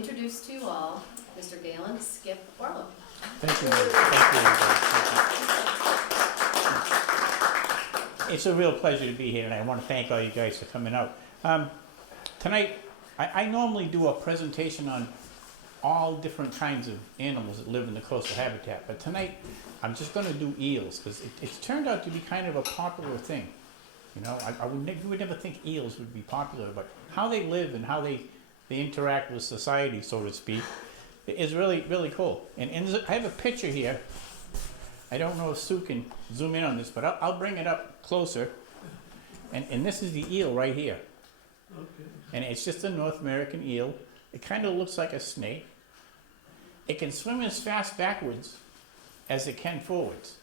introduce to you all Mr. Galon Skip Barlow. Thank you. It's a real pleasure to be here, and I want to thank all you guys for coming out. Tonight, I normally do a presentation on all different kinds of animals that live in the coastal habitat, but tonight I'm just going to do eels because it's turned out to be kind of a popular thing. You know, you would never think eels would be popular, but how they live and how they interact with society, so to speak, is really, really cool. And I have a picture here. I don't know if Sue can zoom in on this, but I'll bring it up closer. And this is the eel right here. Okay. And it's just a North American eel. It kind of looks like a snake. It can swim as fast backwards as it can forwards.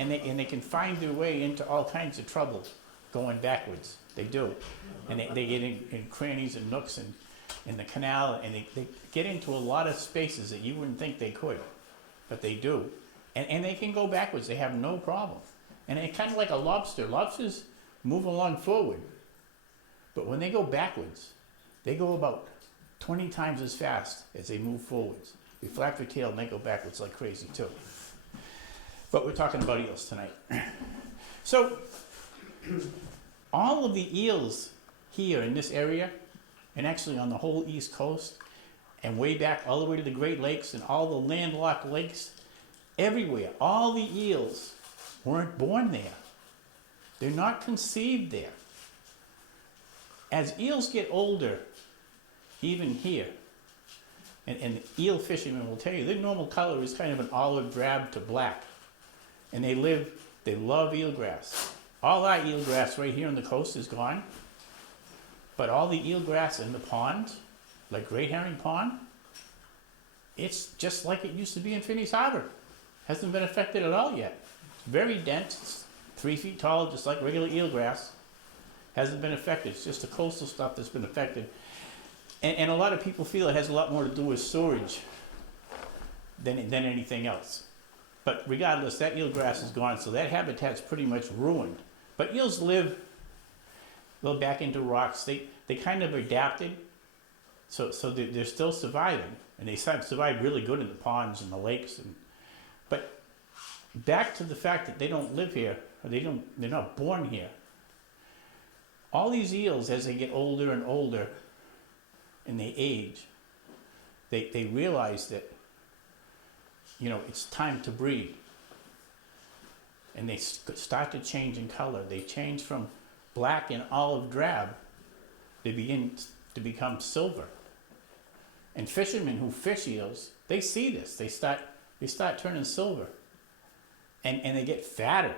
And they can find their way into all kinds of trouble going backwards. They do. And they get in crannies and nooks and in the canal, and they get into a lot of spaces that you wouldn't think they could, but they do. And they can go backwards. They have no problem. And they're kind of like a lobster. Lobsters move along forward, but when they go backwards, they go about 20 times as fast as they move forwards. They flap their tail and they go backwards like crazy too. But we're talking about eels tonight. So, all of the eels here in this area, and actually on the whole East Coast, and way back all the way to the Great Lakes and all the landlocked lakes, everywhere, all the eels weren't born there. They're not conceived there. As eels get older, even here, and eel fishermen will tell you, their normal color is kind of an olive drab to black. And they love eelgrass. All our eelgrass right here on the coast is gone. But all the eelgrass in the ponds, like Great Herring Pond, it's just like it used to be in Phineas Harbor. Hasn't been affected at all yet. It's very dense, it's 3 feet tall, just like regular eelgrass. Hasn't been affected. It's just the coastal stuff that's been affected. And a lot of people feel it has a lot more to do with storage than anything else. But regardless, that eelgrass is gone, so that habitat's pretty much ruined. But eels live back into rocks. They kind of adapted, so they're still surviving, and they survive really good in the ponds and the lakes. But back to the fact that they don't live here, or they're not born here. All these eels, as they get older and older, and they age, they realize that, you know, it's time to breed. And they start to change in color. They change from black and olive drab. They begin to become silver. And fishermen who fish eels, they see this. They start turning silver. And they get fatter.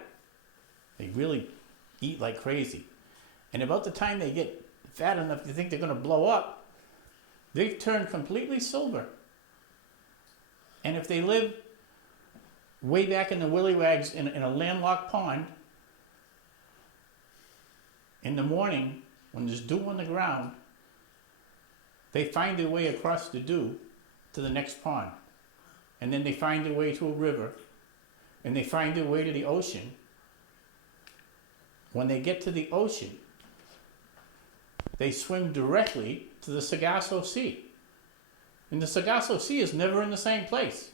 They really eat like crazy. And about the time they get fat enough to think they're going to blow up, they've turned completely silver. And if they live way back in the willywags in a landlocked pond, in the morning, when there's dew on the ground, they find their way across the dew to the next pond. And then they find their way to a river, and they find their way to the ocean. When they get to the ocean, they swim directly to the Sargasso Sea. And the Sargasso Sea is never in the same place.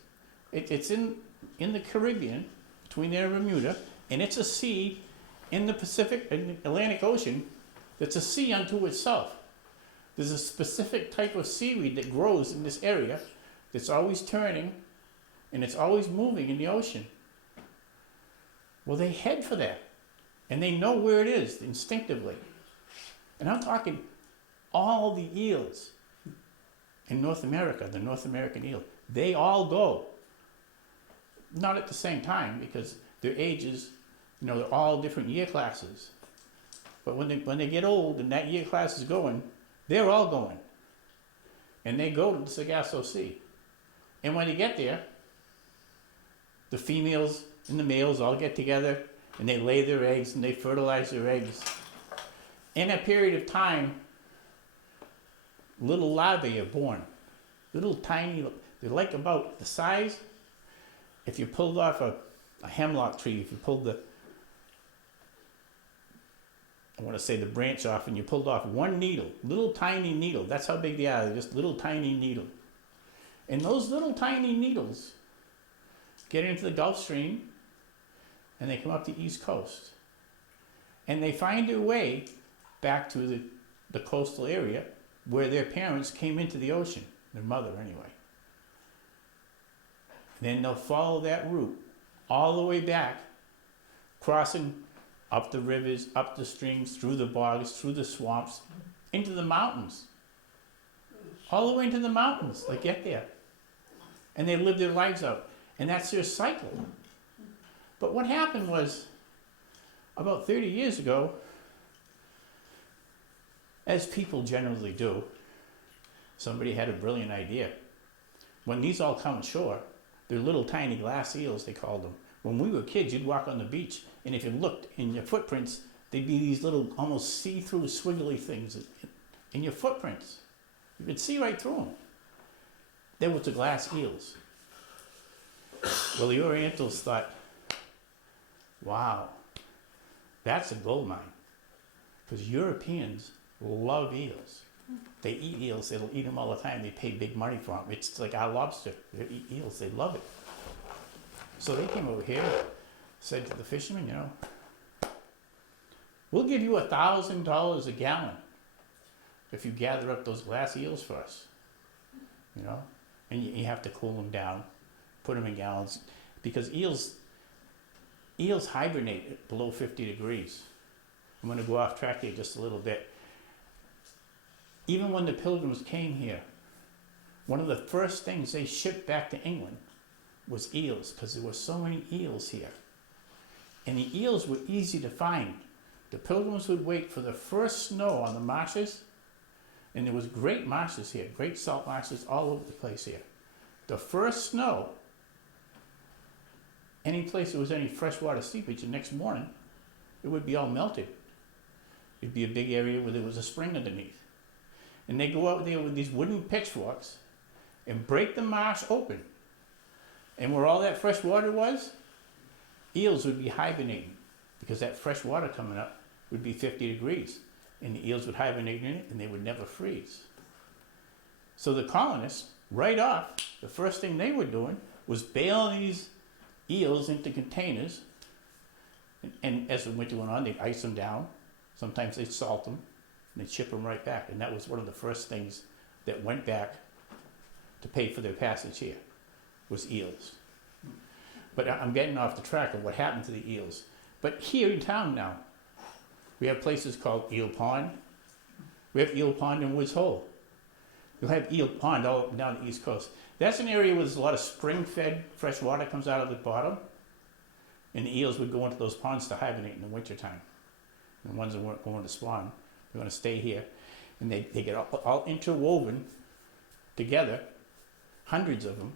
It's in the Caribbean, between there and Bermuda, and it's a sea in the Atlantic Ocean that's a sea unto itself. There's a specific type of seaweed that grows in this area that's always turning, and it's always moving in the ocean. Well, they head for that, and they know where it is instinctively. And I'm talking all the eels in North America, the North American eel, they all go. Not at the same time, because their ages, you know, they're all different year classes. But when they get old and that year class is going, they're all going. And they go to the Sargasso Sea. And when they get there, the females and the males all get together and they lay their eggs and they fertilize their eggs. In a period of time, little larvae are born. Little tiny, they're like about the size, if you pulled off a hemlock tree, if you pulled I want to say the branch off, and you pulled off one needle, little tiny needle. That's how big they are. They're just little tiny needle. And those little tiny needles get into the Gulf Stream, and they come up the East Coast. And they find their way back to the coastal area where their parents came into the ocean, their mother anyway. And then they'll follow that route all the way back, crossing up the rivers, up the streams, through the bogs, through the swamps, into the mountains. All the way into the mountains, they get there. And they live their lives out. And that's their cycle. But what happened was, about 30 years ago, as people generally do, somebody had a brilliant idea. When these all come ashore, they're little tiny glass eels, they called them. When we were kids, you'd walk on the beach, and if you looked in your footprints, they'd be these little, almost see-through, swiggly things in your footprints. You could see right through them. They were the glass eels. Well, the Orientals thought, wow, that's a gold mine. Because Europeans love eels. They eat eels. They'll eat them all the time. They pay big money for them. It's like our lobster. They eat eels. They love it. So they came over here, said to the fishermen, you know, we'll give you $1,000 a gallon if you gather up those glass eels for us. You know, and you have to cool them down, put them in gallons, because eels hibernate at below 50 degrees. I'm going to go off track here just a little bit. Even when the Pilgrims came here, one of the first things they shipped back to England was eels, because there were so many eels here. And the eels were easy to find. The Pilgrims would wait for the first snow on the marshes, and there was great marshes here, great salt marshes all over the place here. The first snow, any place there was any freshwater seepage, the next morning, it would be all melted. It'd be a big area where there was a spring underneath. And they go out there with these wooden pitchforks and break the marsh open. And where all that fresh water was, eels would be hibernating, because that fresh water coming up would be 50 degrees. And the eels would hibernate in it, and they would never freeze. So the colonists, right off, the first thing they were doing was bailing these eels into containers. And as the winter went on, they'd ice them down. Sometimes they'd salt them, and they'd ship them right back. And that was one of the first things that went back to pay for their passage here, was eels. But I'm getting off the track of what happened to the eels. But here in town now, we have places called Eel Pond. We have Eel Pond in Woods Hole. You'll have Eel Pond all up and down the East Coast. That's an area where there's a lot of spring-fed fresh water comes out of the bottom, and the eels would go into those ponds to hibernate in the wintertime. And the ones that weren't going to spawn, they're going to stay here. And they get all interwoven together, hundreds of them,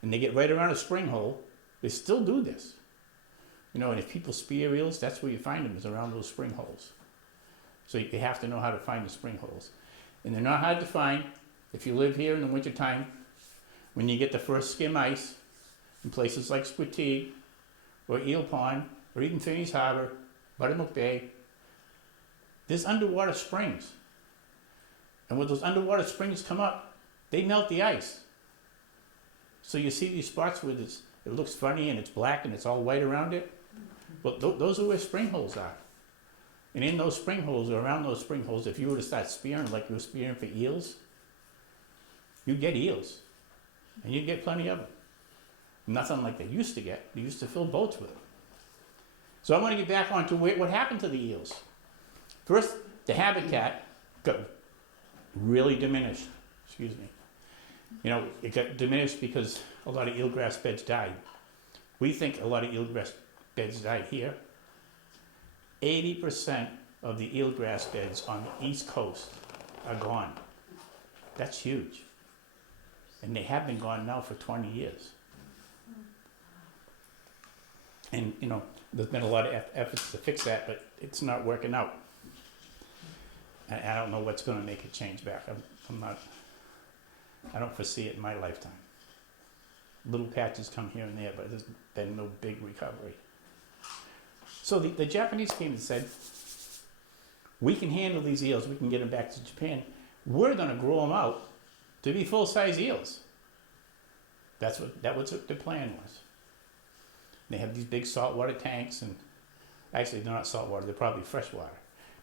and they get right around a spring hole. They still do this. You know, and if people spear eels, that's where you find them, is around those spring holes. So you have to know how to find the spring holes. And they're not hard to find. If you live here in the wintertime, when you get the first skim ice in places like Squatigue or Eel Pond or even Phineas Harbor, Buttermilk Bay, there's underwater springs. And when those underwater springs come up, they melt the ice. So you see these spots where it looks funny and it's black and it's all white around it. Well, those are where spring holes are. And in those spring holes, or around those spring holes, if you were to start spearing like you were spearing for eels, you'd get eels. And you'd get plenty of them. Nothing like they used to get. They used to fill boats with them. So I want to get back onto what happened to the eels. First, the habitat got really diminished. Excuse me. You know, it got diminished because a lot of eelgrass beds died. We think a lot of eelgrass beds died here. 80% of the eelgrass beds on the East Coast are gone. That's huge. And they have been gone now for 20 years. And, you know, there's been a lot of efforts to fix that, but it's not working out. I don't know what's going to make it change back. I don't foresee it in my lifetime. Little patches come here and there, but there's been no big recovery. So the Japanese came and said, we can handle these eels, we can get them back to Japan. We're going to grow them out to be full-size eels. That was what the plan was. They have these big saltwater tanks, and actually they're not saltwater, they're probably freshwater.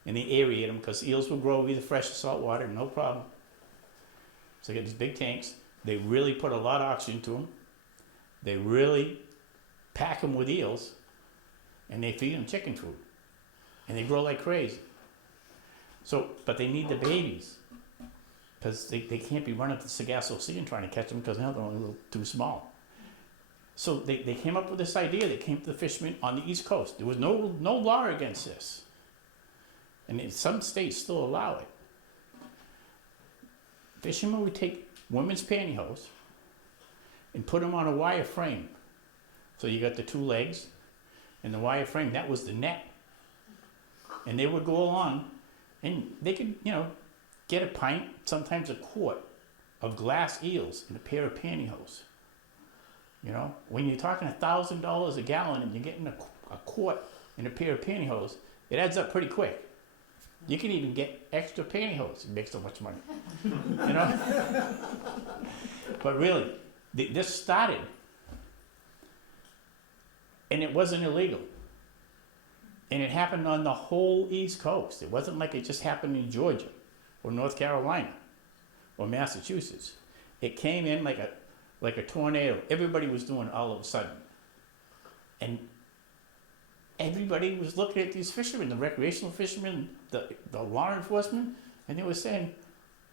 And they aerate them because eels will grow either fresh or saltwater, no problem. So they got these big tanks. They really put a lot of oxygen to them. They really pack them with eels, and they feed them chicken food. And they grow like crazy. So, but they need the babies, because they can't be running to the Sargasso Sea and trying to catch them because they're only a little too small. So they came up with this idea. They came to the fishermen on the East Coast. There was no law against this. And in some states still allow it. Fishermen would take women's pantyhose and put them on a wire frame. So you got the two legs and the wire frame, that was the net. And they would go along and they could, get a pint, sometimes a quart of glass eels in a pair of pantyhose. When you're talking $1,000 a gallon and you're getting a quart in a pair of pantyhose, it adds up pretty quick. You can even get extra pantyhose. You make so much money, But really, this started, and it wasn't illegal. And it happened on the whole East Coast. It wasn't like it just happened in Georgia or North Carolina or Massachusetts. It came in like a tornado. Everybody was doing it all of a sudden. And everybody was looking at these fishermen, the recreational fishermen, the law enforcement, and they were saying,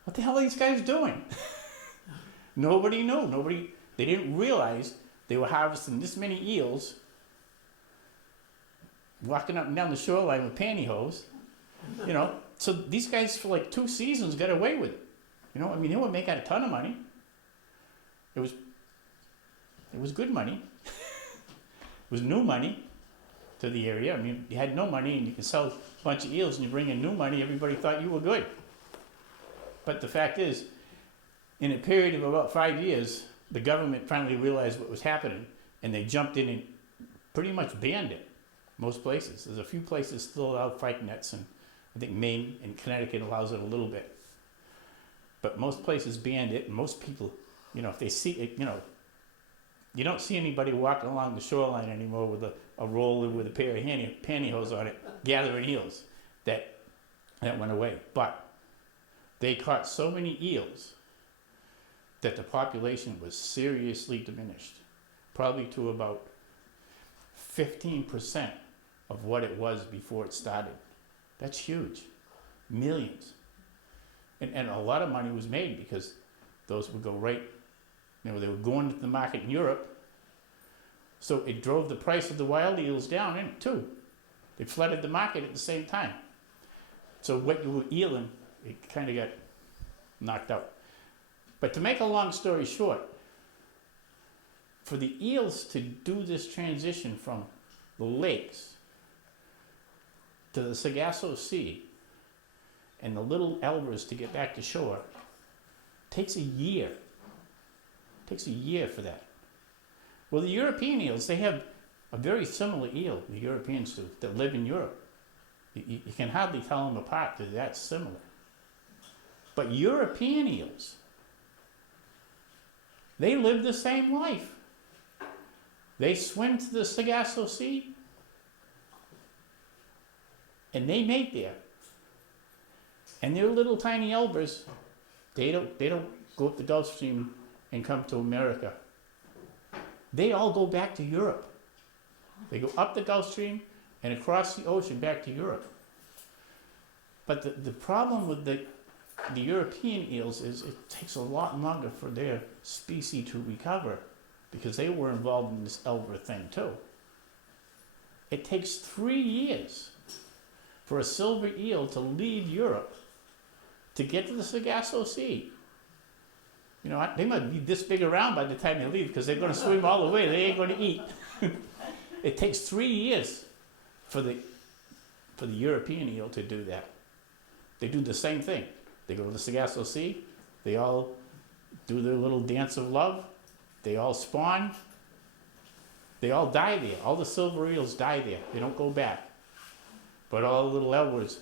what the hell are these guys doing? Nobody knew. They didn't realize they were harvesting this many eels, walking up and down the shoreline with pantyhose, So these guys for like 2 seasons got away with it. They would make out a ton of money. It was good money. It was new money to the area. You had no money and you could sell a bunch of eels and you bring in new money, everybody thought you were good. But the fact is, in a period of about 5 years, the government finally realized what was happening and they jumped in and pretty much banned it. Most places. There's a few places still allow fight nets, and I think Maine and Connecticut allows it a little bit. But most places banned it, and most people, if they see it, you don't see anybody walking along the shoreline anymore with a roller with a pair of pantyhose on it, gathering eels. That went away. But they caught so many eels that the population was seriously diminished, probably to about 15% of what it was before it started. That's huge. Millions. And a lot of money was made because those would go right, they were going to the market in Europe. So it drove the price of the wild eels down in it too. It flooded the market at the same time. So what you were eeling, it kind of got knocked out. But to make a long story short, for the eels to do this transition from the lakes to the Sargasso Sea and the little elvers to get back to shore takes a year. It takes a year for that. Well, the European eels, they have a very similar eel, the Europeans do, that live in Europe. You can hardly tell them apart, they're that similar. But European eels, they live the same life. They swim to the Sargasso Sea, and they mate there. And their little tiny elvers, they don't go up the Gulf Stream and come to America. They all go back to Europe. They go up the Gulf Stream and across the ocean back to Europe. But the problem with the European eels is it takes a lot longer for their species to recover, because they were involved in this elver thing too. It takes 3 years for a silver eel to leave Europe to get to the Sargasso Sea. They might be this big around by the time they leave, because they're going to swim all the way. They ain't going to eat. It takes 3 years for the European eel to do that. They do the same thing. They go to the Sargasso Sea. They all do their little dance of love. They all spawn. They all die there. All the silver eels die there. They don't go back. But all the little elvers,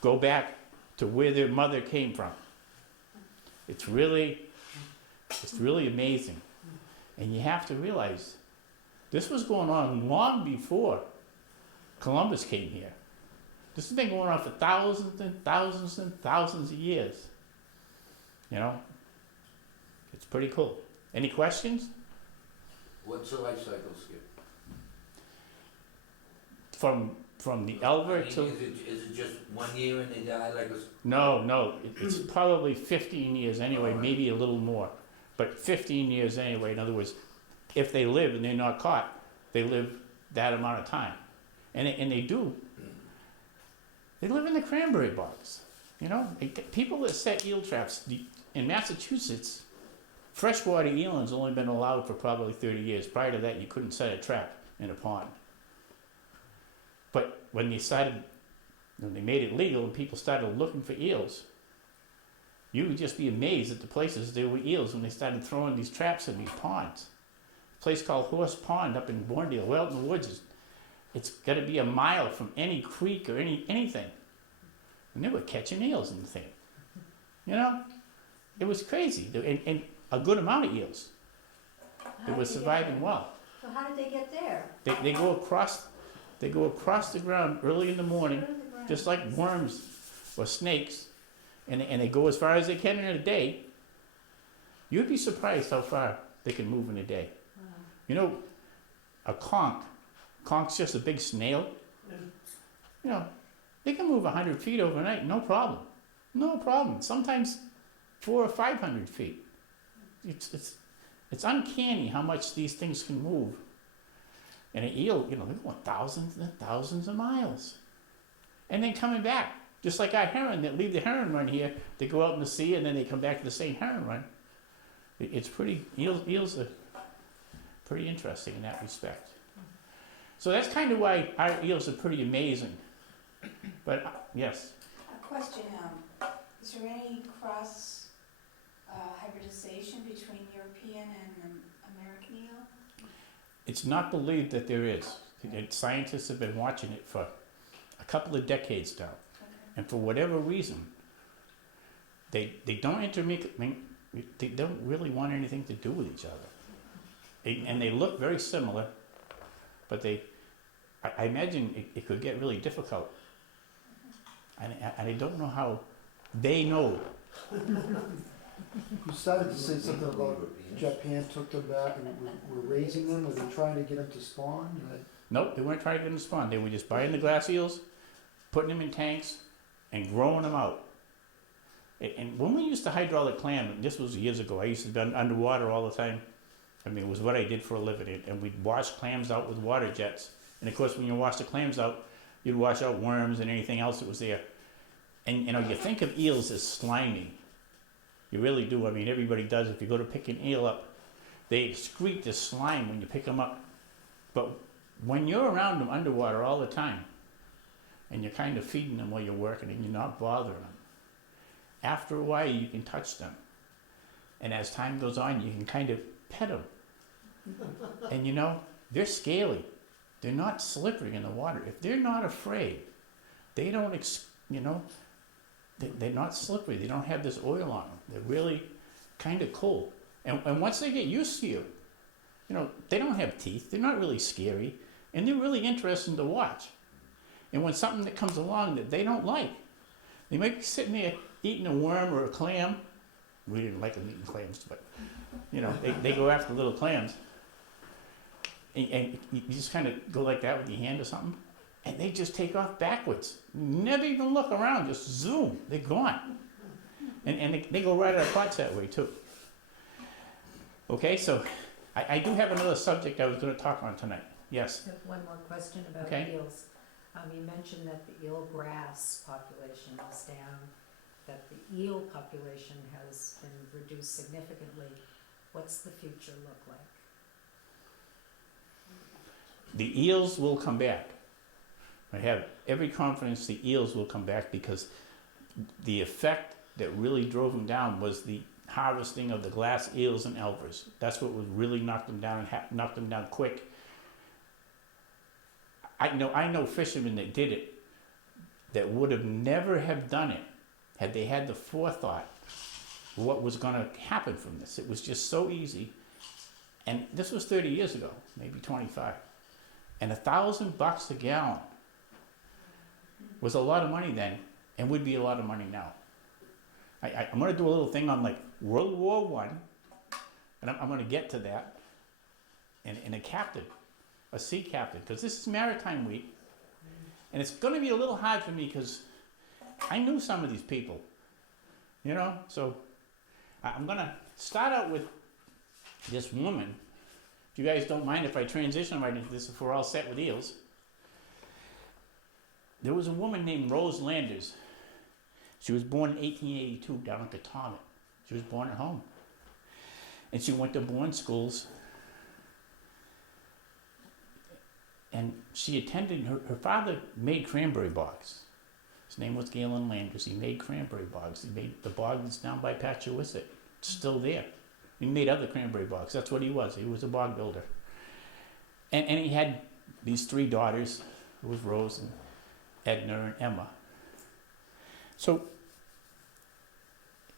go back to where their mother came from. It's really amazing. And you have to realize this was going on long before Columbus came here. This has been going on for thousands and thousands and thousands of years. You know? It's pretty cool. Any questions? What's the life cycle, Skip? From the elver to... Is it just 1 year and they die like a... No, it's probably 15 years anyway, maybe a little more. But 15 years anyway. In other words, if they live and they're not caught, they live that amount of time. And they do. They live in the cranberry bogs. You know, people that set eel traps in Massachusetts, freshwater eeling's only been allowed for probably 30 years. Prior to that, you couldn't set a trap in a pond. But when they made it legal and people started looking for eels, you would just be amazed at the places there were eels when they started throwing these traps in these ponds. A place called Horse Pond up in Bourne, well out in the woods. It's got to be a mile from any creek or anything. And they were catching eels in the thing. You know? It was crazy. And a good amount of eels. They were surviving well. So how did they get there? They go across the ground early in the morning, just like worms or snakes, and they go as far as they can in a day. You'd be surprised how far they can move in a day. Wow. You know, a conk's just a big snail. You know, they can move 100 feet overnight, no problem. No problem. Sometimes 400 or 500 feet. It's uncanny how much these things can move. And an eel, you know, they're going thousands and thousands of miles. And then coming back, just like our heron that leave the heron run here, they go out in the sea and then they come back to the same heron run. It's pretty, eels are pretty interesting in that respect. So that's kind of why our eels are pretty amazing. But, yes? A question, is there any cross hybridization between European and American eel? It's not believed that there is. Scientists have been watching it for a couple of decades now. Okay. And for whatever reason, they don't intermix, they don't really want anything to do with each other. And they look very similar, but I imagine it could get really difficult. And I don't know how they know. You started to say something about Japan took them back and were raising them. Were they trying to get them to spawn? Nope, they weren't trying to get them to spawn. They were just buying the glass eels, putting them in tanks, and growing them out. And when we used to hydraulic clam, and this was years ago, I used to be underwater all the time. I mean, it was what I did for a living. And we'd wash clams out with water jets. And of course, when you wash the clams out, you'd wash out worms and anything else that was there. And you know, you think of eels as slimy. You really do. I mean, everybody does. If you go to pick an eel up, they excrete this slime when you pick them up. But when you're around them underwater all the time, and you're kind of feeding them while you're working and you're not bothering them, after a while you can touch them. And as time goes on, you can kind of pet them. And you know, they're scaly. They're not slippery in the water. If they're not afraid, they don't, they're not slippery. They don't have this oil on them. They're really kind of cool. And once they get used to you, you know, they don't have teeth. They're not really scary. And they're really interesting to watch. And when something that comes along that they don't like, they might be sitting there eating a worm or a clam. We didn't like them eating clams, but, you know, they go after little clams. And you just kind of go like that with your hand or something, and they just take off backwards. Never even look around, just zoom. They're gone. And they go right out of pots that way, too. Okay, so I do have another subject I was going to talk on tonight. Yes? I have one more question about Okay. eels. You mentioned that the eel grass population is down, that the eel population has been reduced significantly. What's the future look like? The eels will come back. I have every confidence the eels will come back, because the effect that really drove them down was the harvesting of the glass eels and elvers. That's what would really knock them down and knock them down quick. I know fishermen that did it, that would have never have done it had they had the forethought of what was going to happen from this. It was just so easy. And this was 30 years ago, maybe 25. And $1,000 a gallon was a lot of money then, and would be a lot of money now. I'm going to do a little thing on like World War I, and I'm going to get to that. And a captain, a sea captain, because this is Maritime Week, and it's going to be a little hard for me because I knew some of these people, you know. So I'm going to start out with this woman. If you guys don't mind if I transition right into this, if we're all set with eels. There was a woman named Rose Landers. She was born in 1882 down in Catawba. She was born at home. And she went to Bourne schools. And she attended, her father made cranberry bogs. His name was Galon Landers. He made cranberry bogs. He made the bog that's down by Patchawisset. It's still there. He made other cranberry bogs. That's what he was. He was a bog builder. And he had these 3 daughters. It was Rose and Edna and Emma. So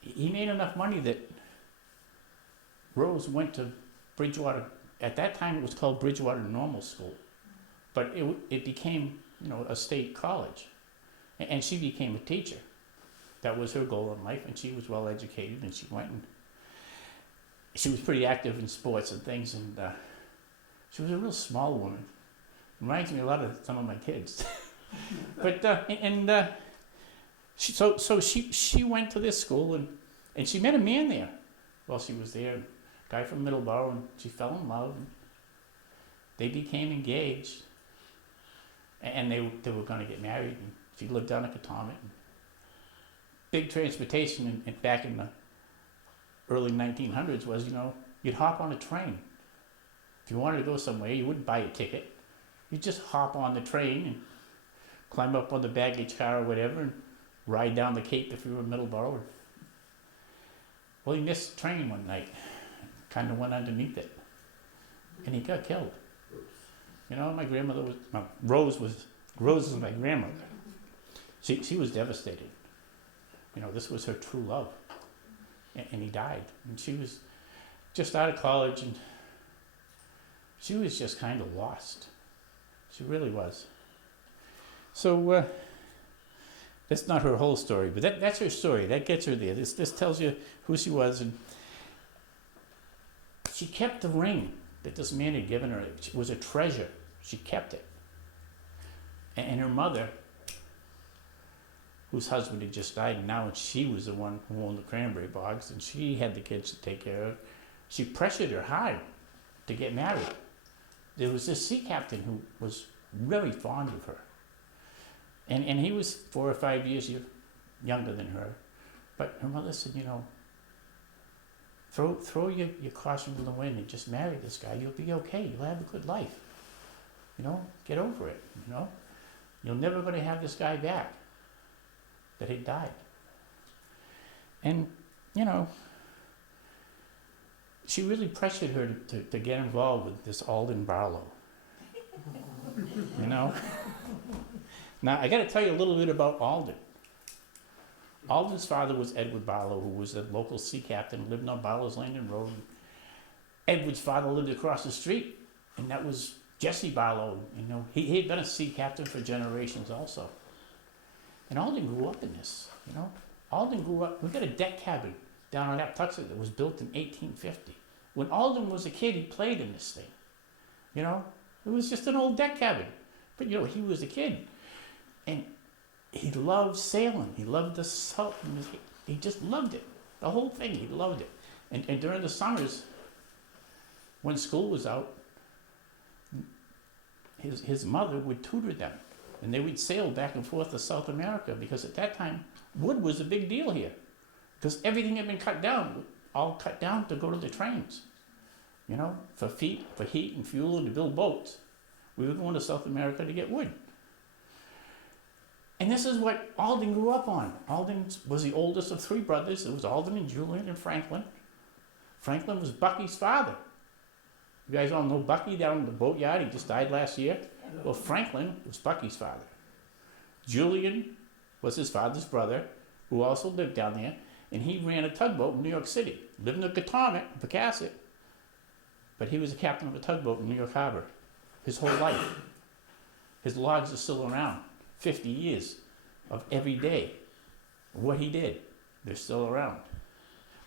he made enough money that Rose went to Bridgewater. At that time it was called Bridgewater Normal School. But it became, you know, a state college. And she became a teacher. That was her goal in life, and she was well educated, and she went and she was pretty active in sports and things, and she was a real small woman. Reminds me a lot of some of my kids. But she went to this school, and she met a man there while she was there, a guy from Middleborough, and she fell in love. And they became engaged, and they were going to get married. And she lived down in Catawba. Big transportation back in the early 1900s was, you know, you'd hop on a train. If you wanted to go somewhere, you wouldn't buy a ticket. You'd just hop on the train and climb up on the baggage car or whatever and ride down the Cape if you were in Middleborough. Well, he missed the train one night, kind of went underneath it, and he got killed. You know, my grandmother was, Rose was my grandmother. She was devastated. You know, this was her true love, and he died. And she was just out of college, and she was just kind of lost. She really was. So that's not her whole story, but that's her story. That gets her there. This tells you who she was, and she kept the ring that this man had given her. It was a treasure. She kept it. And her mother, whose husband had just died, and now she was the one who owned the cranberry bogs, and she had the kids to take care of. She pressured her hard to get married. There was this sea captain who was really fond of her. And he was 4 or 5 years younger than her. But her mother said, you know, throw your caution to the wind and just marry this guy. You'll be okay. You'll have a good life. You know, get over it, you know. You're never going to have this guy back that had died. And, you know, she really pressured her to get involved with this Alden Barlow. You know? Now, I got to tell you a little bit about Alden. Alden's father was Edward Barlow, who was a local sea captain, lived on Barlow's Landing Road. Edward's father lived across the street, and that was Jesse Barlow. You know, he had been a sea captain for generations also. And Alden grew up in this, you know. Alden grew up, we got a deck cabin down on Aptuxet that was built in 1850. When Alden was a kid, he played in this thing, you know. It was just an old deck cabin. But, you know, he was a kid. And he loved sailing. He loved the salt. He just loved it. The whole thing, he loved it. And during the summers, when school was out, his mother would tutor them. And they would sail back and forth to South America, because at that time, wood was a big deal here. Because everything had been cut down, all cut down to go to the trains. You know, for heat and fuel and to build boats. We were going to South America to get wood. And this is what Alden grew up on. Alden was the oldest of 3 brothers. It was Alden and Julian and Franklin. Franklin was Bucky's father. You guys all know Bucky down in the boatyard. He just died last year. Well, Franklin was Bucky's father. Julian was his father's brother, who also lived down there, and he ran a tugboat in New York City. Lived in Pecasset, but he was a captain of a tugboat in New York Harbor his whole life. His logs are still around, 50 years of every day. What he did, they're still around.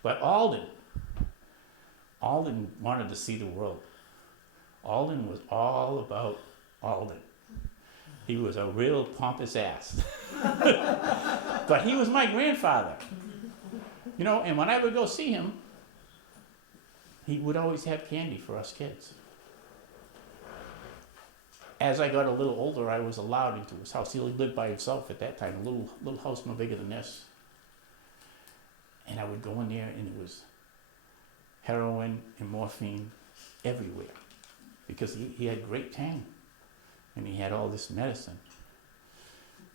But Alden wanted to see the world. Alden was all about Alden. He was a real pompous ass. But he was my grandfather. You know, and when I would go see him, he would always have candy for us kids. As I got a little older, I was allowed into his house. He lived by himself at that time, a little house no bigger than this. And I would go in there, and it was heroin and morphine everywhere, because he had great tang, and he had all this medicine.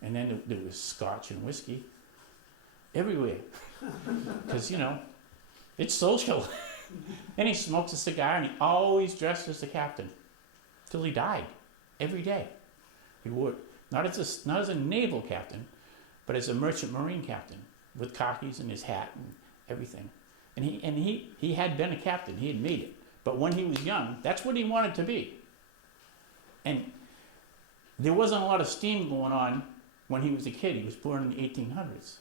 And then there was scotch and whiskey everywhere, because, you know, it's social. And he smokes a cigar, and he always dressed as the captain till he died. Every day. He wore it not as a naval captain, but as a merchant marine captain, with khakis and his hat and everything. And he had been a captain. He had made it. But when he was young, that's what he wanted to be. And there wasn't a lot of steam going on when he was a kid. He was born in the 1800s.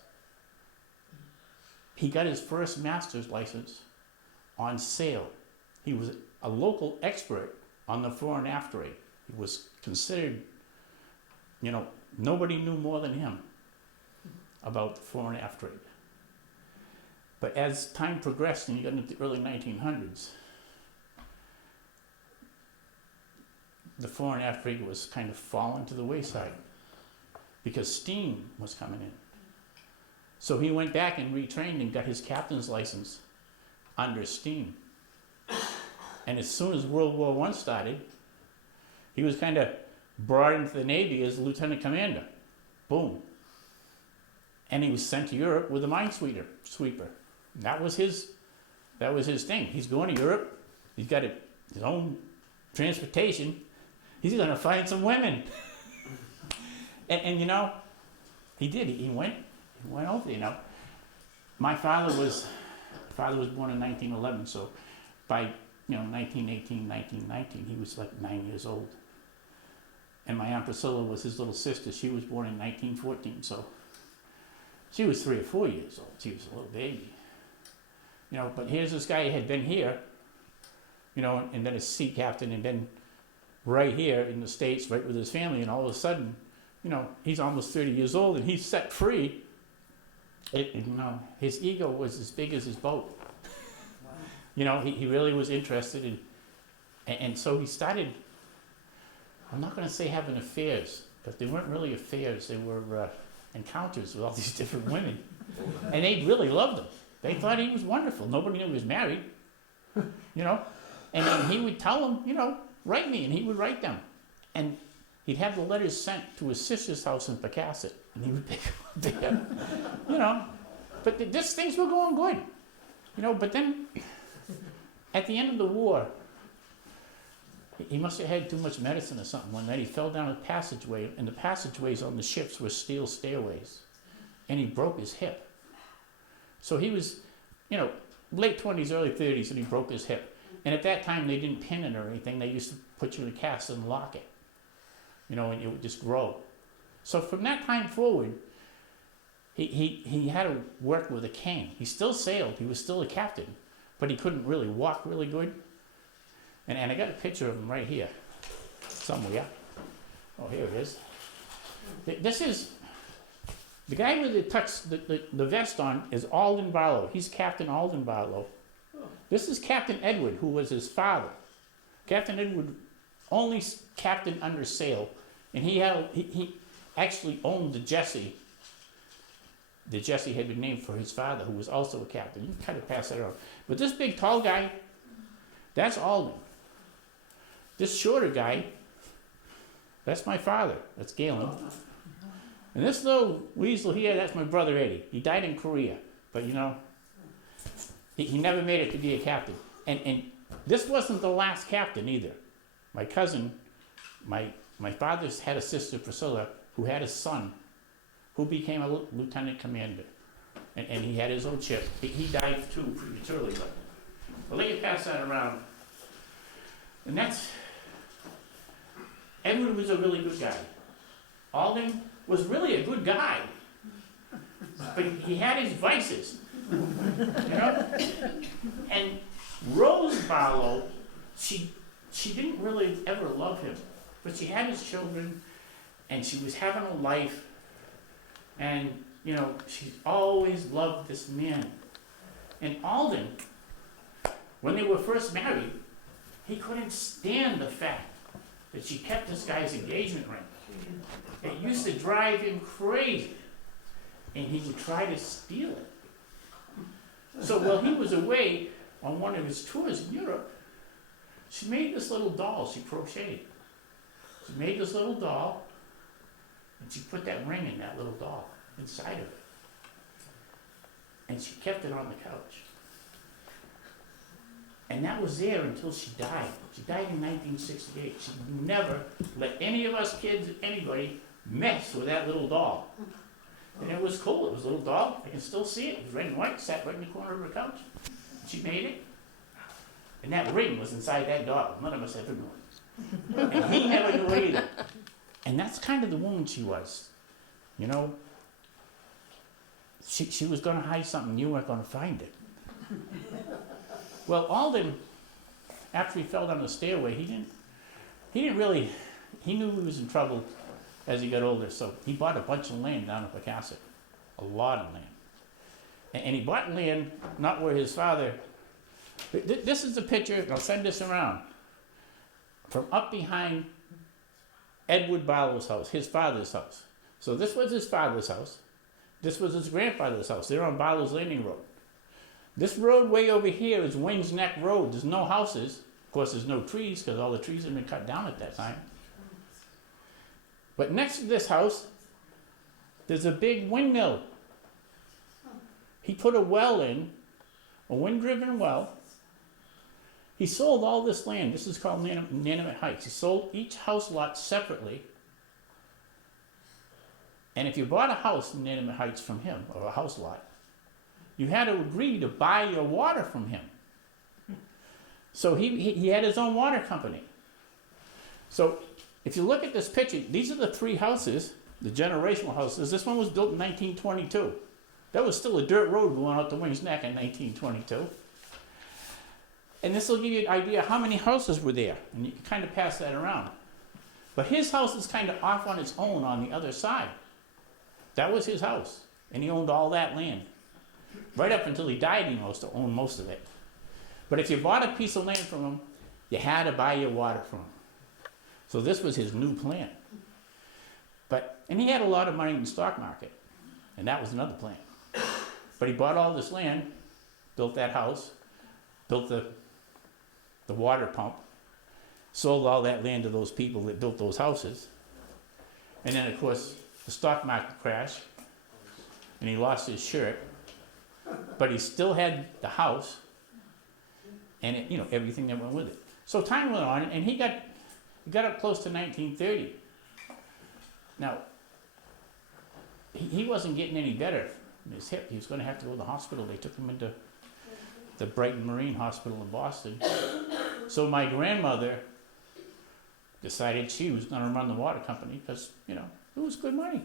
He got his first master's license on sail. He was a local expert on the fore and aft rate. He was considered, you know, nobody knew more than him about the fore and aft rate. But as time progressed and you got into the early 1900s, the fore and aft rate was kind of falling to the wayside because steam was coming in. So he went back and retrained and got his captain's license under steam. And as soon as World War I started, he was kind of brought into the Navy as lieutenant commander. Boom. And he was sent to Europe with a minesweeper. That was his thing. He's going to Europe. He's got his own transportation. He's going to find some women. and you know, he did. He went over, you know. My father was born in 1911, so by 1918, 1919, he was like 9 years old. And my Aunt Priscilla was his little sister. She was born in 1914, so she was 3 or 4 years old. She was a little baby. You know, but here's this guy who had been here, you know, and then a sea captain, and then right here in the States, right with his family, and all of a sudden, you know, he's almost 30 years old, and he's set free. You know, his ego was as big as his boat. Wow. You know, he really was interested in, and so he started, I'm not going to say having affairs, but they weren't really affairs. They were encounters with all these different women. And they really loved him. They thought he was wonderful. Nobody knew he was married, you know. And then he would tell them, you know, write me, and he would write them. And he'd have the letters sent to his sister's house in Pecasset, and he would pick them up there, you know. But things were going good, you know. But then, at the end of the war, he must have had too much medicine or something. One night he fell down a passageway, and the passageways on the ships were steel stairways, and he broke his hip. So he was, you know, late 20s, early 30s, and he broke his hip. And at that time, they didn't pin it or anything. They used to put you in a cast and lock it, you know, and it would just grow. So from that time forward, he had to work with a cane. He still sailed. He was still a captain, but he couldn't really walk really good. And I got a picture of him right here, somewhere. Oh, here it is. This is, the guy with the vest on is Alden Barlow. He's Captain Alden Barlow. This is Captain Edward, who was his father. Captain Edward only captained under sail, and he actually owned the Jessie. The Jessie had been named for his father, who was also a captain. You can kind of pass that around. But this big, tall guy, that's Alden. This shorter guy, that's my father. That's Galon. And this little weasel here, that's my brother Eddie. He died in Korea, but you know, he never made it to be a captain. And this wasn't the last captain either. My cousin, my father's had a sister, Priscilla, who had a son who became a lieutenant commander. And he had his own ship. He died too prematurely, but let you pass that around. And that's, Edward was a really good guy. Alden was really a good guy, but he had his vices, you know? And Rose Barlow, she didn't really ever love him, but she had his children, and she was having a life, and, you know, she always loved this man. And Alden, when they were first married, he couldn't stand the fact that she kept this guy's engagement ring. It used to drive him crazy, and he would try to steal it. So while he was away on one of his tours in Europe, she made this little doll she crocheted. She made this little doll, and she put that ring in that little doll, inside of it. And she kept it on the couch. And that was there until she died. She died in 1968. She never let any of us kids, anybody, mess with that little doll. And it was cool. It was a little doll. I can still see it. It was red and white, sat right in the corner of her couch. She made it. And that ring was inside that doll. None of us ever knew it. And he never knew either. And that's kind of the woman she was. You know, she was going to hide something. You weren't going to find it. Well, Alden, after he fell down the stairway, he knew he was in trouble as he got older, so he bought a bunch of land down in Pecasset, a lot of land. And he bought land not where his father, this is the picture, and I'll send this around, from up behind Edward Barlow's house, his father's house. So this was his father's house, this was his grandfather's house. They're on Barlow's Landing Road. This road way over here is Wings Neck Road. There's no houses. Of course, there's no trees because all the trees had been cut down at that time. But next to this house, there's a big windmill. He put a well in, a wind-driven well. He sold all this land. This is called Nantucket Heights. He sold each house lot separately. And if you bought a house in Nantucket Heights from him, or a house lot, you had to agree to buy your water from him. So he had his own water company. So if you look at this picture, these are the three houses, the generational houses. This one was built in 1922. That was still a dirt road going out to Wings Neck in 1922. And this will give you an idea how many houses were there. And you can kind of pass that around. But his house is kind of off on its own on the other side. That was his house. And he owned all that land. Right up until he died, he owned most of it. But if you bought a piece of land from him, you had to buy your water from him. So this was his new plan. And he had a lot of money in the stock market, and that was another plan. But he bought all this land, built that house, built the water pump, sold all that land to those people that built those houses. And then, of course, the stock market crashed, and he lost his shirt. But he still had the house and everything that went with it. So time went on, and he got up close to 1930. Now, he wasn't getting any better in his hip. He was going to have to go to the hospital. They took him into the Brighton Marine Hospital in Boston. So my grandmother decided she was going to run the water company because, it was good money.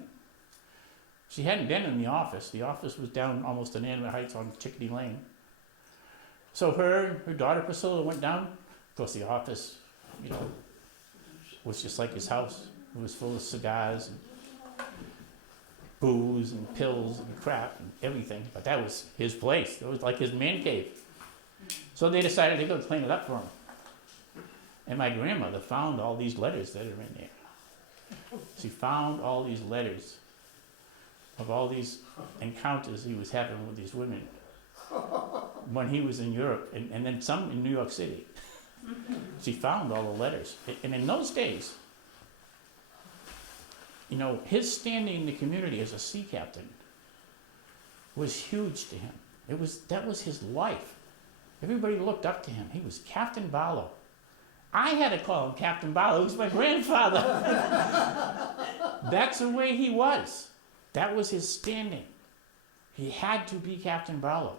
She hadn't been in the office. The office was down almost in Nantucket Heights on Chickadee Lane. So her daughter Priscilla went down. Of course, the office, was just like his house. It was full of cigars and booze and pills and crap and everything. But that was his place. It was like his man cave. So they decided to go clean it up for him. And my grandmother found all these letters that are in there. She found all these letters of all these encounters he was having with these women when he was in Europe, and then some in New York City. She found all the letters. And in those days, his standing in the community as a sea captain was huge to him. That was his life. Everybody looked up to him. He was Captain Barlow. I had to call him Captain Barlow. He was my grandfather. That's the way he was. That was his standing. He had to be Captain Barlow.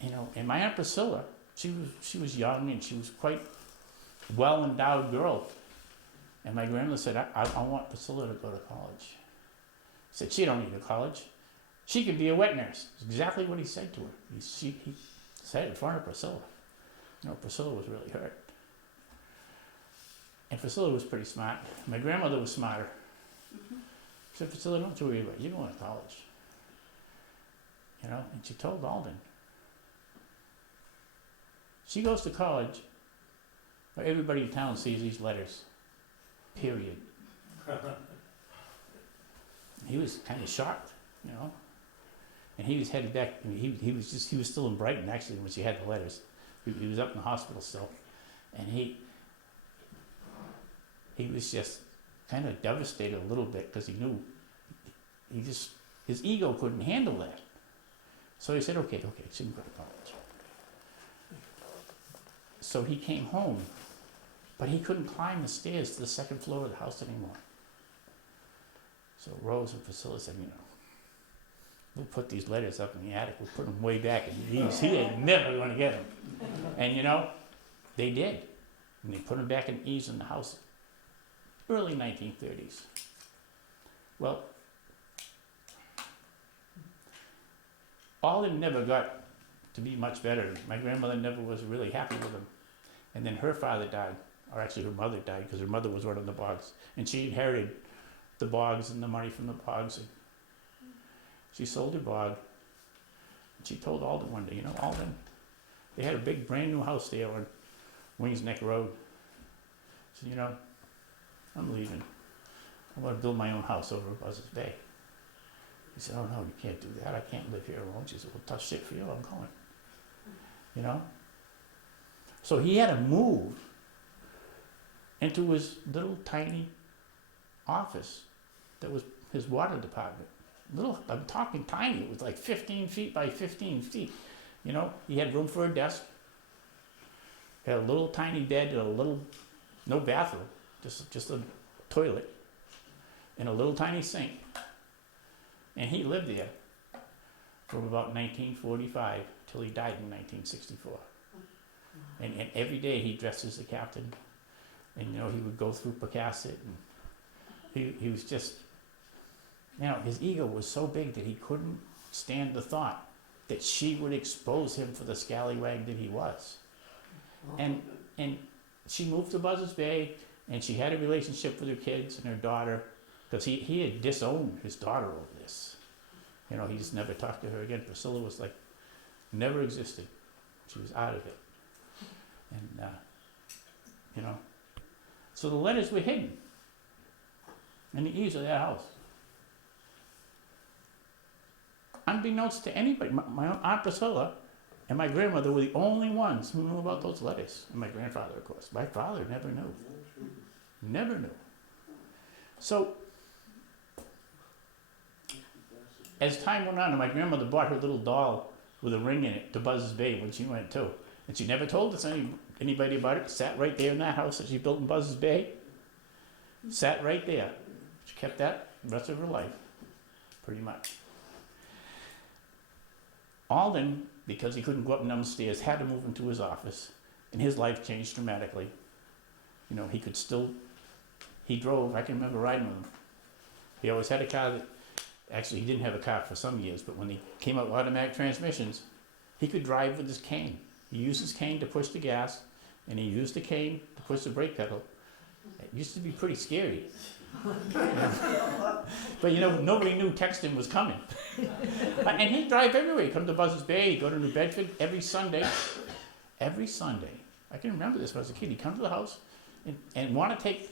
You know, and my Aunt Priscilla, she was young and she was quite well-endowed girl. And my grandmother said, I want Priscilla to go to college. He said, she don't need to college. She could be a wet nurse. That's exactly what he said to her. He said it in front of Priscilla. You know, Priscilla was really hurt. And Priscilla was pretty smart. My grandmother was smarter. She said, Priscilla, don't you worry about it. You're going to college. You know, and she told Alden. She goes to college, where everybody in town sees these letters. Period. He was kind of shocked, you know. And he was headed back. I mean, he was still in Brighton actually when she had the letters. He was up in the hospital still, and he was just kind of devastated a little bit because he knew his ego couldn't handle that. So he said, okay, she can go to college. So he came home, but he couldn't climb the stairs to the second floor of the house anymore. So Rose and Priscilla said, you know, we'll put these letters up in the attic. We'll put them way back in the eaves. He ain't never going to get them. And you know, they did. And they put them back in the eaves in the house. Early 1930s. Well, Alden never got to be much better. My grandmother never was really happy with him. And then her father died, or actually her mother died, because her mother was running the bogs. And she inherited the bogs and the money from the bogs. And she sold her bog. And she told Alden one day, you know, Alden, they had a big brand new house there on Wings Neck Road. She said, you know, I'm leaving. I want to build my own house over at Buzzards Bay. He said, oh no, you can't do that. I can't live here alone. She said, well, tough shit for you. I'm going. You know? So he had to move into his little tiny office that was his water department. I'm talking tiny. It was like 15 feet by 15 feet. You know, he had room for a desk. Had a little tiny bed and no bathroom, just a toilet and a little tiny sink. And he lived there from about 1945 till he died in 1964. And every day he dressed as the captain, and you know, he would go through Pocasset, and he was just, you know, his ego was so big that he couldn't stand the thought that she would expose him for the scallywag that he was. And she moved to Buzzards Bay, and she had a relationship with her kids and her daughter, because he had disowned his daughter over this. You know, he just never talked to her again. Priscilla was like, never existed. She was out of it. And, you know, so the letters were hidden in the eaves of that house. Unbeknownst to anybody, my Aunt Priscilla and my grandmother were the only ones who knew about those letters. And my grandfather, of course. My father never knew. Never knew. So, as time went on, and my grandmother bought her little doll with a ring in it to Buzzards Bay when she went too. And she never told us anybody about it. Sat right there in that house that she built in Buzzards Bay. Sat right there. She kept that the rest of her life, pretty much. Alden, because he couldn't go up and down the stairs, had to move into his office, and his life changed dramatically. You know, he drove, I can remember riding with him. He always had a car that, actually he didn't have a car for some years, but when he came out with automatic transmissions, he could drive with his cane. He used his cane to push the gas, and he used the cane to push the brake pedal. It used to be pretty scary. But you know, nobody knew Texton was coming. And he'd drive everywhere. He'd come to Buzzards Bay, he'd go to New Bedford every Sunday. Every Sunday. I can remember this when I was a kid. He'd come to the house and want to take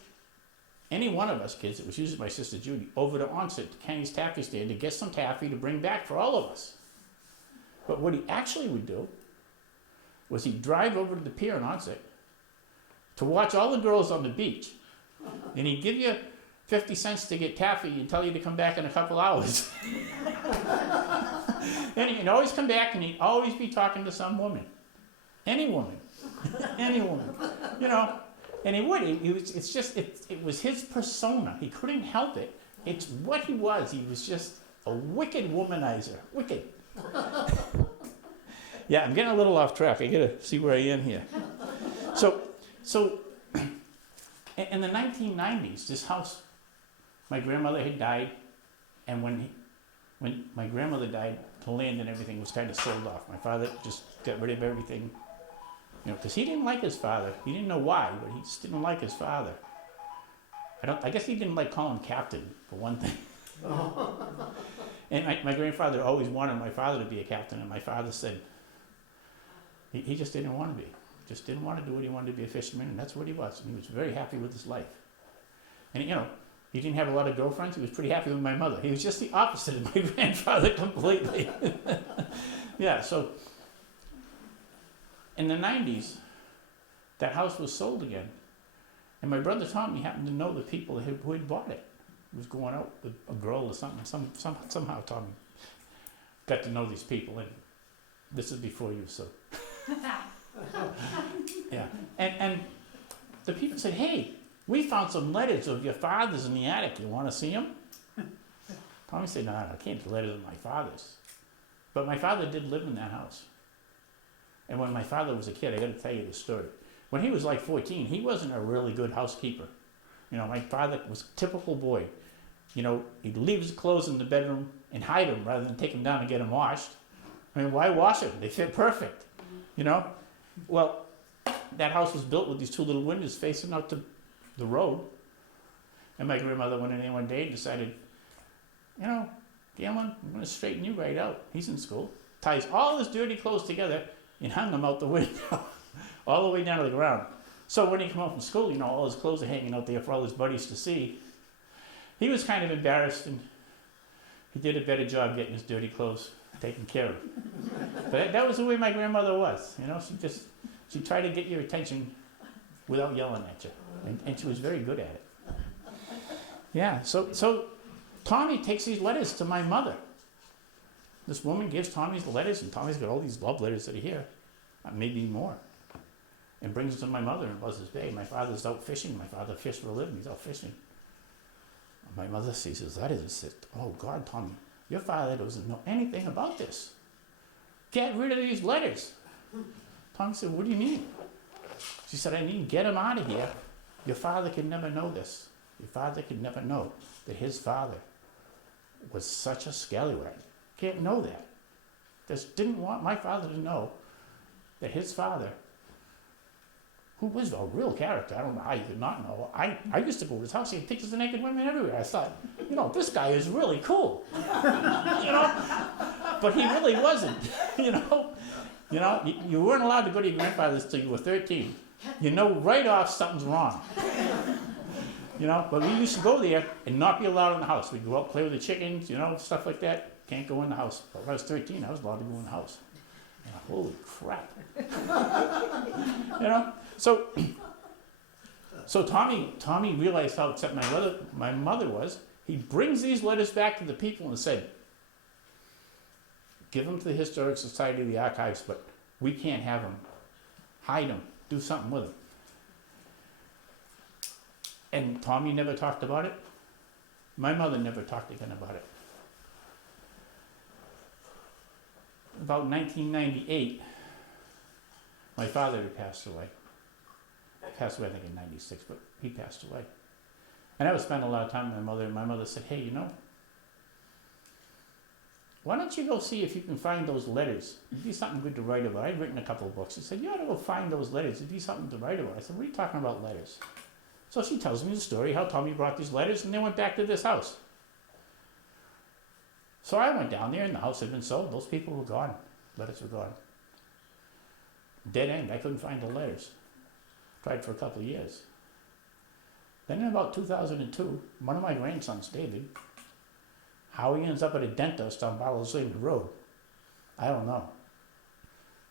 any one of us kids, it was usually my sister Judy, over to Onset, to Kenny's Taffy Stand, to get some taffy to bring back for all of us. But what he actually would do was he'd drive over to the pier in Onset to watch all the girls on the beach. And he'd give you 50 cents to get taffy and tell you to come back in a couple hours. And he'd always come back and he'd always be talking to some woman. Any woman. Any woman. You know. And he would. It was his persona. He couldn't help it. It's what he was. He was just a wicked womanizer. Wicked. Yeah, I'm getting a little off track. I gotta see where I am here. So in the 1990s, this house, my grandmother had died, and when my grandmother died, the land and everything was kind of sold off. My father just got rid of everything, because he didn't like his father. He didn't know why, but he just didn't like his father. I guess he didn't like calling him captain, for one thing. And my grandfather always wanted my father to be a captain, and my father said he just didn't want to be. Just didn't want to do it. He wanted to be a fisherman, and that's what he was. And he was very happy with his life. And he didn't have a lot of girlfriends. He was pretty happy with my mother. He was just the opposite of my grandfather completely. Yeah, so in the 90s, that house was sold again. And my brother Tommy happened to know the people who had bought it. He was going out with a girl or something. Somehow Tommy got to know these people. And this is before you, so. Yeah. And the people said, hey, we found some letters of your father's in the attic. You want to see them? Tommy said, no, I can't do letters of my father's. But my father did live in that house. And when my father was a kid, I got to tell you the story. When he was like 14, he wasn't a really good housekeeper. My father was a typical boy. He'd leave his clothes in the bedroom and hide them rather than take them down and get them washed. I mean, why wash them? They fit perfect, Well, that house was built with these two little windows facing out to the road. And my grandmother went in there one day and decided, Galon, I'm going to straighten you right out. He's in school. Ties all his dirty clothes together and hung them out the window, all the way down to the ground. So when he came home from school, all his clothes are hanging out there for all his buddies to see. He was kind of embarrassed, and he did a better job getting his dirty clothes taken care of. But that was the way my grandmother was. She tried to get your attention without yelling at you, and she was very good at it. Yeah, so Tommy takes these letters to my mother. This woman gives Tommy the letters, and Tommy's got all these love letters that are here, maybe more, and brings them to my mother in Buzzards Bay. My father's out fishing. My father fished for a living. He's out fishing. My mother sees his letters and says, oh, God, Tommy, your father doesn't know anything about this. Get rid of these letters. Tommy said, what do you mean? She said, I mean, get him out of here. Your father could never know this. Your father could never know that his father was such a scallywag. Can't know that. Just didn't want my father to know that his father, who was a real character, I don't know how you did not know. I used to go to his house, he had pictures of naked women everywhere. I thought, this guy is really cool. But he really wasn't, You weren't allowed to go to your grandfather's till you were 13. Right off something's wrong. But we used to go there and not be allowed in the house. We'd go out, play with the chickens, stuff like that. Can't go in the house. But when I was 13, I was allowed to go in the house. Holy crap. So Tommy realized how upset my mother was. He brings these letters back to the people and said, give them to the Historic Society of the Archives, but we can't have them. Hide them. Do something with them. And Tommy never talked about it. My mother never talked again about it. About 1998, my father had passed away. He passed away, I think, in 96, but he passed away. And I would spend a lot of time with my mother, and my mother said, hey, why don't you go see if you can find those letters? It'd be something good to write about. I'd written a couple of books. She said, you ought to go find those letters. It'd be something to write about. I said, what are you talking about letters? So she tells me the story, how Tommy brought these letters, and they went back to this house. So I went down there, and the house had been sold. Those people were gone. Letters were gone. Dead end. I couldn't find the letters. Tried for a couple of years. Then in about 2002, one of my grandsons, David, how he ends up at a dentist on Barlow Road, I don't know.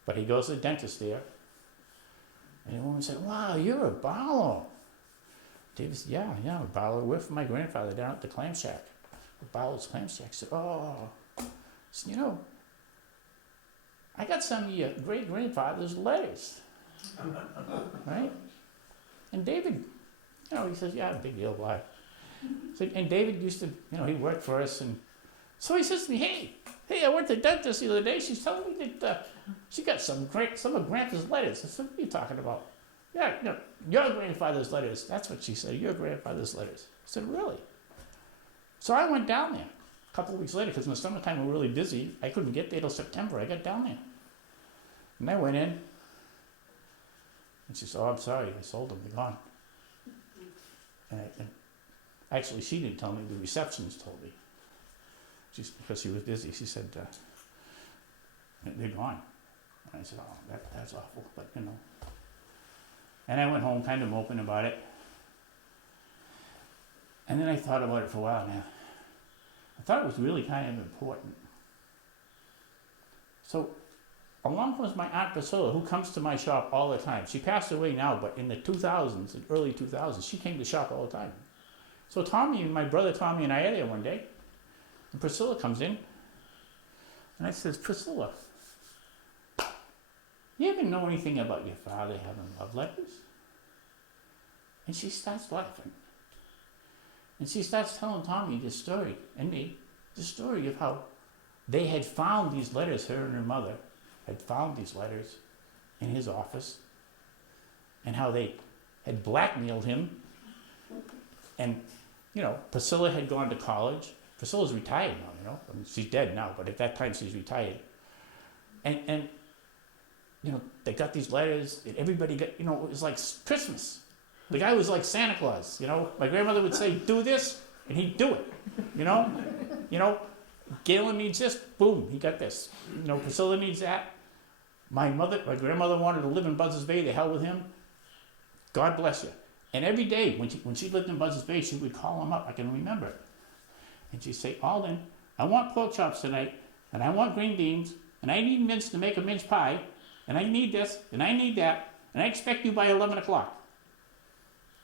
But he goes to the dentist there, and the woman said, wow, you're a Barlow. David said, yeah, Barlow. We're from my grandfather down at the clam shack. Barlow's clam shack. Said, oh. Said, I got some of your great-grandfather's letters. Right? And David, he says, yeah, big deal, why? So, and David used to, he worked for us, and so he says to me, hey, I went to the dentist the other day. She's telling me that she got some of Grandpa's letters. I said, what are you talking about? Yeah, your grandfather's letters. That's what she said, your grandfather's letters. I said, really? So I went down there a couple of weeks later, because in the summertime we were really busy. I couldn't get there till September. I got down there. And I went in, and she said, oh, I'm sorry, I sold them, they're gone. And actually, she didn't tell me, the receptionist told me. Because she was busy, she said, they're gone. And I said, oh, that's awful, but And I went home kind of moping about it. And then I thought about it for a while now. I thought it was really kind of important. So along comes my Aunt Priscilla, who comes to my shop all the time. She passed away now, but in the 2000s, in early 2000s, she came to shop all the time. So my brother Tommy and I are there one day, and Priscilla comes in, and I says, Priscilla, you ever know anything about your father having love letters? And she starts laughing. And she starts telling Tommy this story, and me, the story of how they had found these letters, her and her mother had found these letters in his office, and how they had blackmailed him. And, Priscilla had gone to college. Priscilla's retired now, I mean, she's dead now, but at that time she's retired. And they got these letters, and everybody got, it was like Christmas. The guy was like Santa Claus, My grandmother would say, do this, and he'd do it, Galon needs this, boom, he got this. Priscilla needs that. My grandmother wanted to live in Buzzards Bay, the hell with him. God bless you. And every day, when she lived in Buzzards Bay, she would call him up, I can remember it. And she'd say, Alden, I want pork chops tonight, and I want green beans, and I need mince to make a mince pie, and I need this, and I need that, and I expect you by 11 o'clock.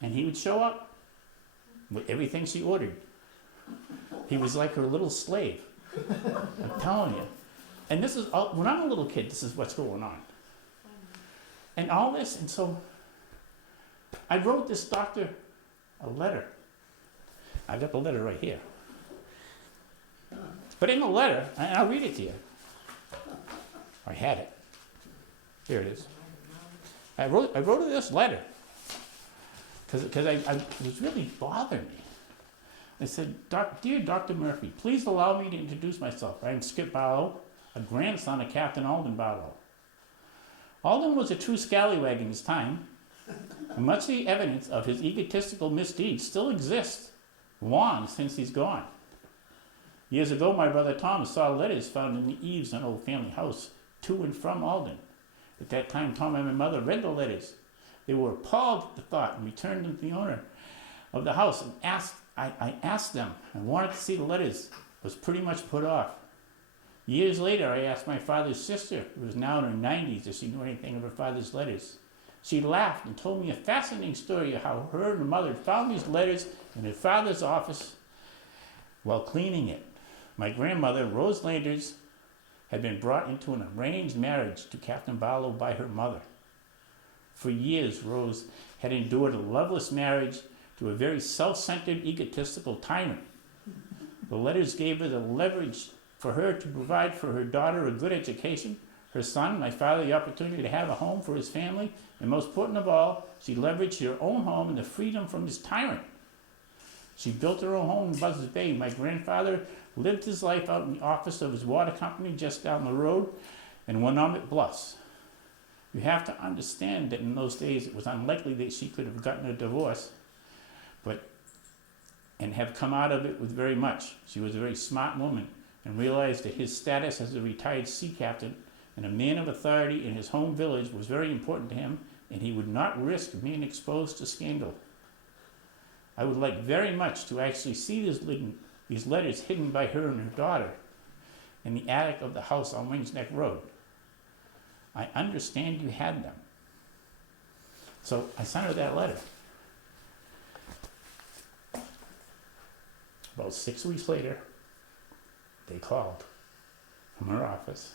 And he would show up with everything she ordered. He was like her little slave. I'm telling you. And this is all, when I'm a little kid, this is what's going on. And all this, and so I wrote this doctor a letter. I got the letter right here. But in the letter, and I'll read it to you. I had it. Here it is. I wrote her this letter because it was really bothering me. I said, Dear Dr. Murphy, please allow me to introduce myself. I am Skip Barlow, a grandson of Captain Alden Barlow. Alden was a true scallywag in his time, and much of the evidence of his egotistical misdeeds still exists, long since he's gone. Years ago, my brother Tom saw letters found in the eaves of an old family house to and from Alden. At that time, Tom and my mother read the letters. They were appalled at the thought and returned them to the owner of the house and I asked them. I wanted to see the letters. Was pretty much put off. Years later, I asked my father's sister, who was now in her 90s, if she knew anything of her father's letters. She laughed and told me a fascinating story of how her and her mother found these letters in her father's office while cleaning it. My grandmother, Rose Landers, had been brought into an arranged marriage to Captain Barlow by her mother. For years, Rose had endured a loveless marriage to a very self-centered, egotistical tyrant. The letters gave her the leverage for her to provide for her daughter a good education, her son, my father, the opportunity to have a home for his family, and most important of all, she leveraged her own home and the freedom from this tyrant. She built her own home in Buzzards Bay. My grandfather lived his life out in the office of his water company just down the road and went on at Bluffs. You have to understand that in those days it was unlikely that she could have gotten a divorce, and have come out of it with very much. She was a very smart woman and realized that his status as a retired sea captain and a man of authority in his home village was very important to him, and he would not risk being exposed to scandal. I would like very much to actually see these letters hidden by her and her daughter in the attic of the house on Wings Neck Road. I understand you had them. So I sent her that letter. About 6 weeks later, they called from her office,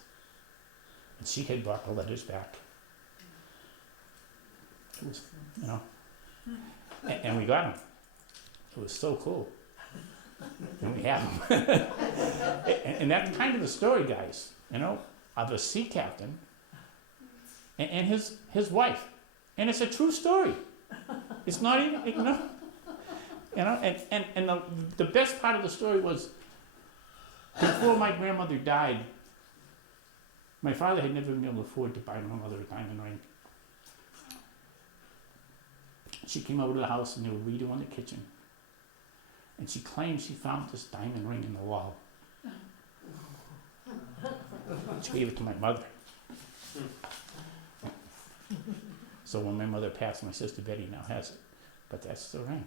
and she had brought the letters back. It was, and we got them. It was so cool. And we have them. And that's kind of the story, guys, you know, of a sea captain and his wife. And it's a true story. It's not even, you know, and the best part of the story was, before my grandmother died, my father had never been able to afford to buy my mother a diamond ring. She came over to the house and they were redoing the kitchen. And she claimed she found this diamond ring in the wall. She gave it to my mother. So when my mother passed, my sister Betty now has it. But that's the ring.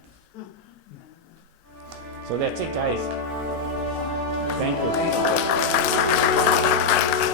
So that's it, guys. Thank you.